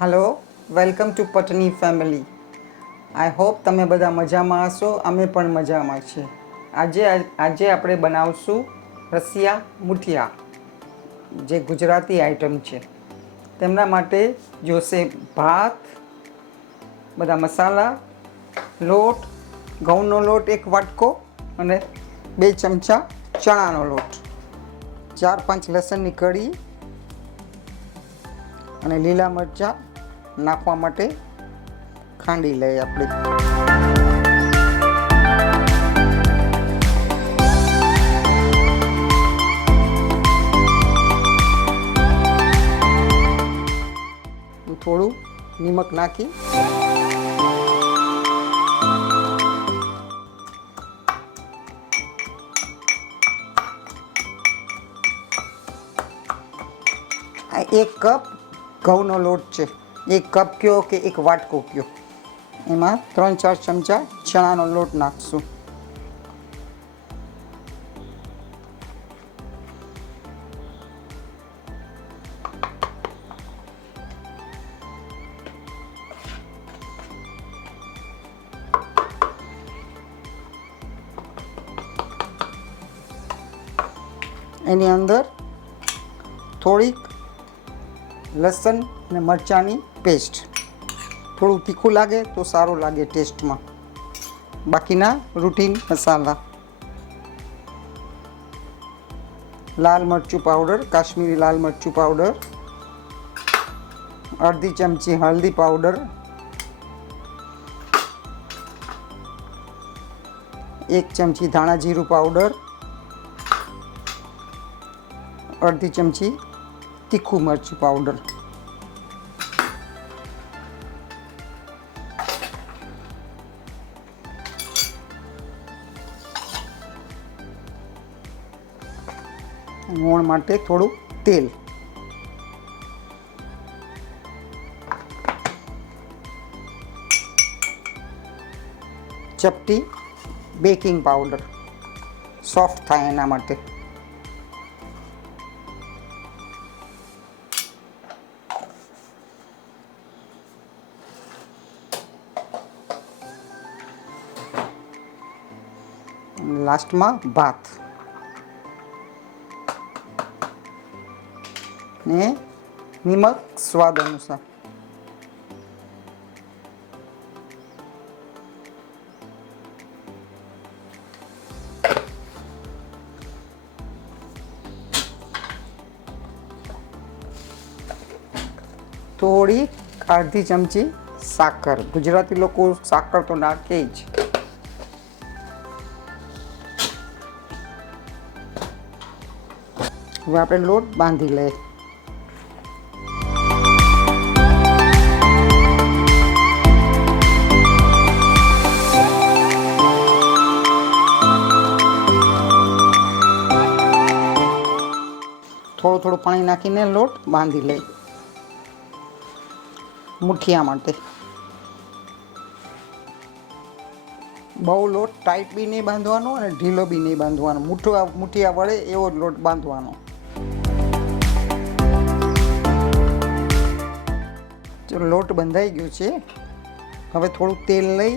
Hello, welcome to Patni family. I hope તમે બધા મજામાં હશો. અમે પણ મજામાં છીએ. આજે આપણે બનાવશું રસિયા મુઠિયા, જે ગુજરાતી આઈટમ છે. તેમના માટે જોશે ભાત, બધા મસાલા, લોટ, ઘઉંનો લોટ 1 વાટકો અને 2 ચમચા ચણાનો લોટ, 4-5 લસણની કળી અને લીલા મરચાં નાખવા માટે ખાંડી લઈએ આપણે. થોડું નિમક નાખી આ 1 કપ ઘઉંનો લોટ છે. 1 કપ કયો કે 1 વાટકો કયો, એમાં 3-4 ચમચા ચણાનો લોટ નાખશું. એની અંદર થોડીક લસણ અને મરચાંની પેસ્ટ. થોડું તીખું લાગે તો સારું લાગે ટેસ્ટમાં. બાકીના રૂટીન મસાલા, લાલ મરચું પાવડર, કાશ્મીરી લાલ મરચું પાવડર, અડધી ચમચી હલ્દી પાવડર, 1 ચમચી ધાણા જીરું પાવડર, અડધી ચમચી તીખું મરચું પાવડર. મોણ માટે થોડું તેલ. ચપટી બેકિંગ પાવડર, સોફ્ટ થાય એના માટે. લાસ્ટમાં ભાત ને નિમક સ્વાદ અનુસાર. થોડી અડધી ચમચી સાકર. ગુજરાતી લોકો સાકર તો નાખે જ. હવે આપણે લોટ બાંધી લઈએ. થોડું પાણી નાખીને લોટ બાંધી લઈએ મુઠિયા માટે. બહુ લોટ ટાઈટ બી નહીં બાંધવાનો અને ઢીલો બી નહીં બાંધવાનો. મુઠિયા વળે એવો જ લોટ બાંધવાનો. ચલો, લોટ બંધાઈ ગયો છે. હવે થોડું તેલ લઈ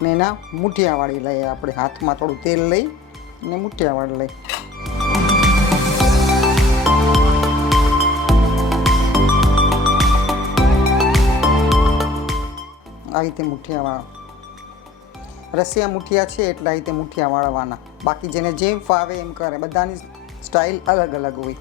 ને એના મુઠિયા વાળી લઈએ આપણે. હાથમાં થોડું તેલ લઈ ને મુઠિયા વાળી લઈ. આ રીતે મુઠિયા રસિયા મુઠિયા છે એટલે આ રીતે મુઠિયા વાળવાના. બાકી જેને જેમ ફાવે એમ કરે. બધાની સ્ટાઇલ અલગ અલગ હોય.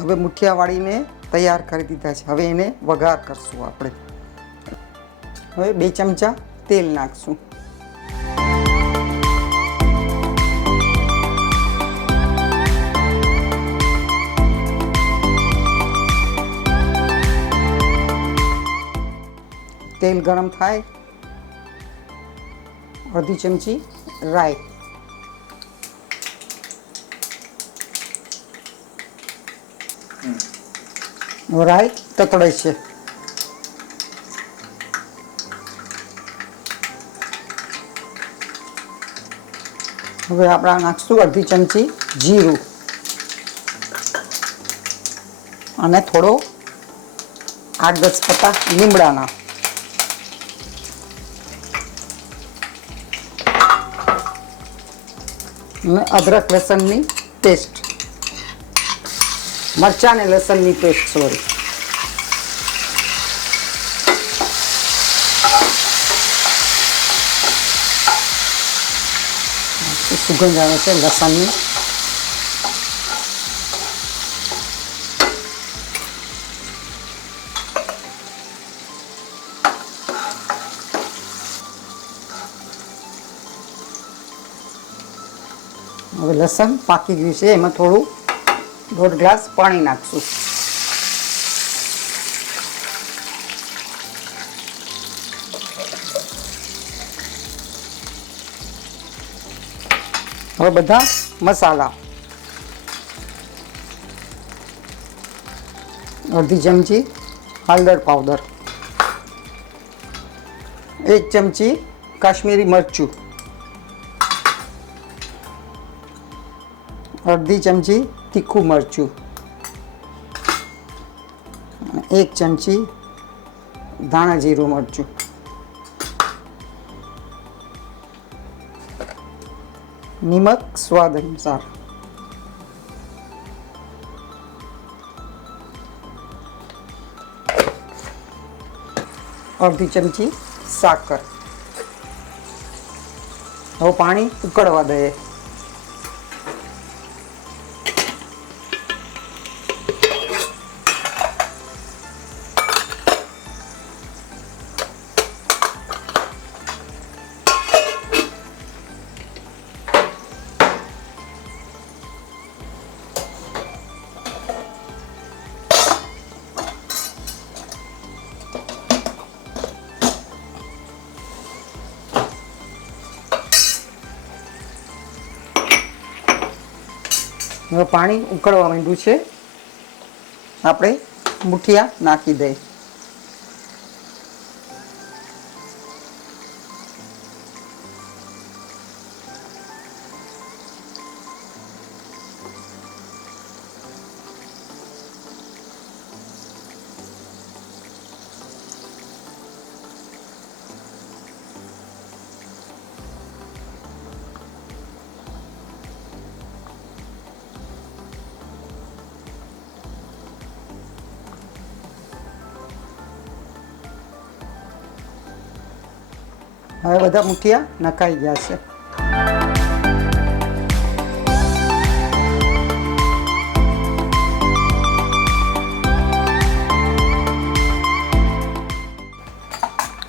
હવે મુઠિયા વાળીને તૈયાર કરી દીધા છે. હવે એને વઘાર કરશું આપણે. હવે 2 ચમચા તેલ નાખશું. તેલ ગરમ થાય અડધી ચમચી રાઈ, રાઈ તતડે છે. હવે આપણે નાખશું અડધી ચમચી જીરું અને થોડો 8-10 પત્તા લીમડાના. અને અદરક લસણની પેસ્ટ, મરચાં અને લસણની પેસ્ટ સોરી. સુગંધ આવે છે લસણની. હવે લસણ પાકી ગયું છે, એમાં થોડું 1.5 ગ્લાસ પાણી નાખશું. હવે બધા મસાલા, અડધી ચમચી હળદર પાવડર, 1 ચમચી કાશ્મીરી મરચું, અડધી ચમચી તીખું મરચું, 1 ચમચી ધાણા જીરું મરચું, નમક સ્વાદ અનુસાર, અડધી ચમચી સાકર. હવે પાણી ઉકળવા દઈએ. હવે પાણી ઉકળવા માંડ્યું છે, આપણે મુઠિયા નાખી દઈએ. હવે બધા મુઠિયા નખાઈ ગયા છે.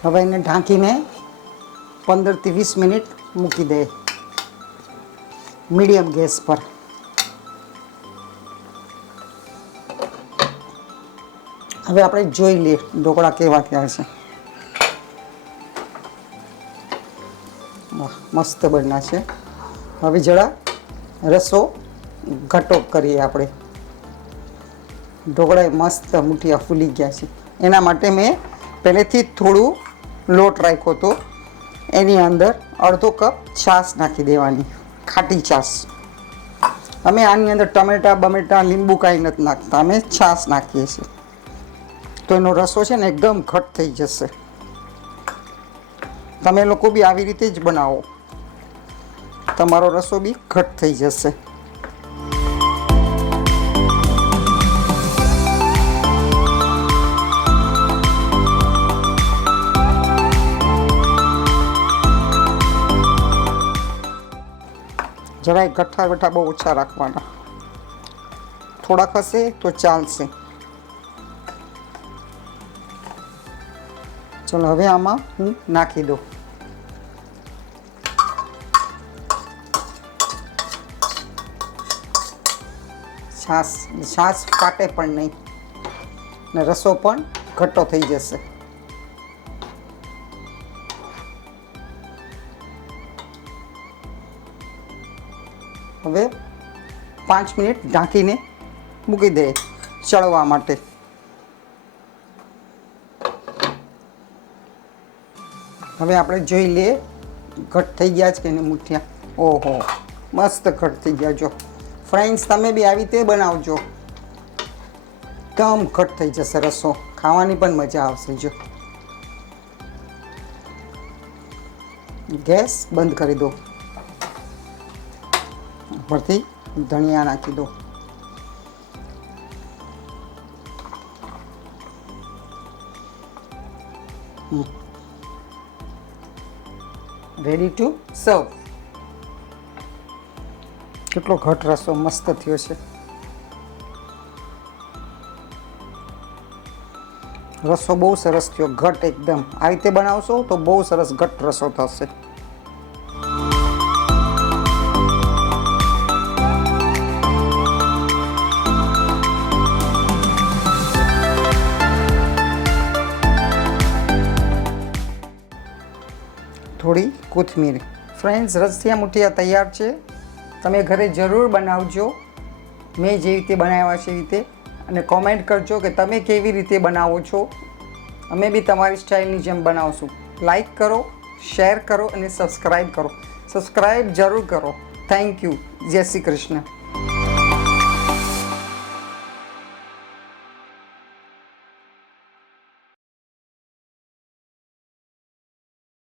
હવે એને ઢાંકીને 15 થી 20 મિનિટ મૂકી દે મીડિયમ ગેસ પર. હવે આપણે જોઈ લઈએ ઢોકળા કેવા થયા છે. મસ્ત બન્યા છે. હવે જરા રસો ઘટો કરીએ આપણે. ઢોકળા મસ્ત મુઠિયા ફૂલી ગયા છે. એના માટે મેં પહેલેથી થોડું લોટ રાખ્યો હતો. એની અંદર અડધો કપ છાશ નાખી દેવાની, ખાટી છાશ. અમે આની અંદર ટમેટા બમેટા લીંબુ કાંઈ નથી નાખતા, અમે છાશ નાખીએ છીએ. તો એનો રસો છે ને એકદમ ઘટ થઈ જશે. તમે લોકો બી આવી રીતે જ બનાવો, તમારો રસો બી ઘટ થઈ જશે. જરાય ગઠ્ઠા ગઠ્ઠા બહુ ઓછા રાખવાના, થોડાક હશે તો ચાલશે. ચલો હવે આમાં હું નાખી દઉં. છાશ ફાટે પણ નહીં ને રસો પણ ઘટ્ટો થઈ જશે. હવે 5 મિનિટ ઢાંકીને મૂકી દે ચડવા માટે. હવે આપણે જોઈ લઈએ ઘટ થઈ ગયા છે કે નહીં મુઠિયા. ઓહો, મસ્ત ઘટ થઈ ગયા. જો ફ્રેન્ડ્સ, તમે બી આવી રીતે બનાવજો, એકદમ ઘટ થઈ જશે રસો, ખાવાની પણ મજા આવશે. જો ગેસ બંધ કરી દો, ઉપરથી ધનિયા નાખી દો. રેડી ટુ સર્વ. કેટલો ઘટ રસો મસ્ત થયો છે. રસો બહુ સરસ થયો, ઘટ એકદમ. આ રીતે બનાવશો તો બહુ સરસ ઘટ રસો થશે. થોડી કોથમીર. ફ્રેન્ડ્સ, રસિયા મુઠિયા તૈયાર છે. તમે ઘરે જરૂર બનાવજો, મેં જે રીતે બનાવ્યા છે એ રીતે, અને કોમેન્ટ કરજો કે તમે કેવી રીતે બનાવો છો. અમે બી તમારી સ્ટાઇલની જેમ બનાવશું. લાઈક કરો, શેર કરો અને સબસ્ક્રાઈબ કરો. સબસ્ક્રાઈબ જરૂર કરો. Thank you. જય શ્રી કૃષ્ણ.